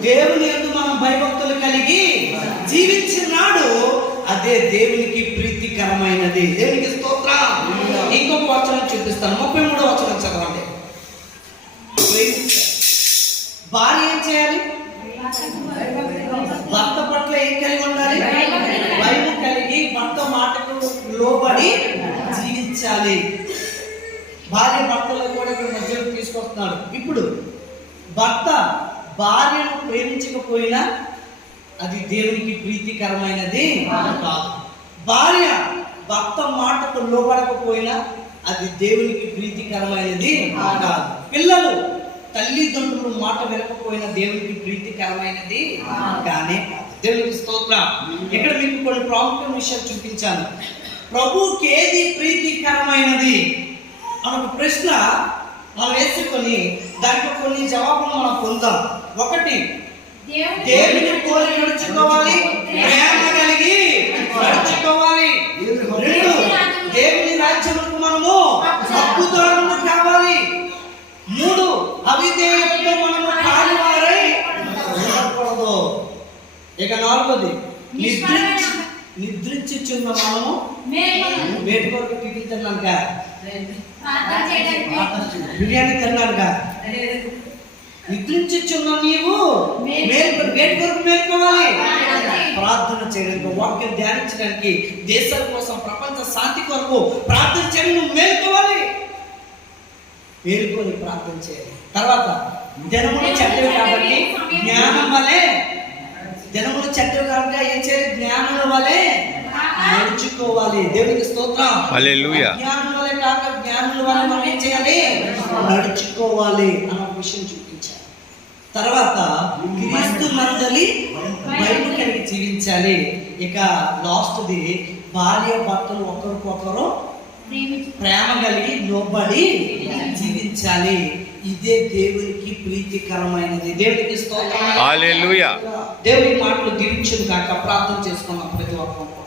దేవుని ఎందు మనం భయభక్తులు కలిగి జీవించినాడు అదే దేవునికి ప్రీతికరమైనది. దేవునికి స్తోత్ర. ఇంకొక వచనం చూపిస్తాను. ముప్పై మూడో వచనం చదవండి. భార్య ఏం చేయాలి? భర్త పట్ల ఏం కలిగి ఉండాలి? భయం కలిగి భర్త మాటకు లోబడి జీవించాలి. భార్య భర్తలు కూడా ఇక్కడ మధ్యలో తీసుకొస్తున్నాడు. ఇప్పుడు భర్త భార్యను ప్రేమించకపోయినా అది దేవునికి ప్రీతికరమైనది కాదు. భార్య భర్త మాటకు లోబడకపోయినా అది దేవునికి ప్రీతికరమైనది కాదు. పిల్లలు తల్లిదండ్రులు మాట వినకపోయినా దేవునికి ప్రీతికరమైనది కానే కాదు. దేవునికి స్తోత్రం. ఇక్కడ మీకు కొన్ని ప్రాముఖ్యమైన విషయాలు చూపించాను. ప్రభువుకి ఏది ప్రీతికరమైనది? అని ఒక ప్రశ్న మనం వేసుకొని దాంట్లో కొన్ని జవాబులు మనం పొందాం ఒకటి దేవుని కోరి నడుచుకోవాలి ప్రేమ కలిగి నడుచుకోవాలి. రెండు దేవుని రాజ్యములకు మనము హక్కుదారులు కావాలి. మూడు అవిధేయతతో మనము ఉండకూడదు. ఇక నాలుగోది నిద్రించి నిద్రించుచున్న మనము వేటి కొరకు టిఫిన్ తిన్నానుక బిర్యానీ తిన్నానుక నిద్రించుచున్న నీవు వేటి కొరకు మేల్కోవాలి ప్రార్థన చేయడానికి వాక్యం ధ్యానించడానికి దేశం కోసం ప్రపంచ శాంతి కొరకు ప్రార్థన చేయడం నువ్వు మేల్కోవాలి మేలుకొని ప్రార్థన చేయాలి. తర్వాత దినములు చెడ్డవి కాబట్టి జ్ఞానం వలె దినములు చెడ్డవి కాబట్టి ఏం చేయాలి జ్ఞానుల వలె నడుచుకోవాలి దేవునికి స్తోత్రం. హల్లెలూయా. కాక జ్ఞానుల వలె మనం ఏం చేయాలి? నడుచుకోవాలి అన్న విషయం చూపించాలి తర్వాత క్రీస్తు మందలి బయలు కలిగి జీవించాలి. ఇక లాస్ట్ది భార్య భర్తలు ఒకరికొకరు ప్రేమ కలిగి లోబడి జీవించాలి. ఇదే దేవునికి ప్రీతికరమైనది. దేవునికి స్తోత్రం. దేవుని మాటలు దీవించును కాక ప్రార్థన చేసుకున్నాం ప్రతి ఒక్కరు.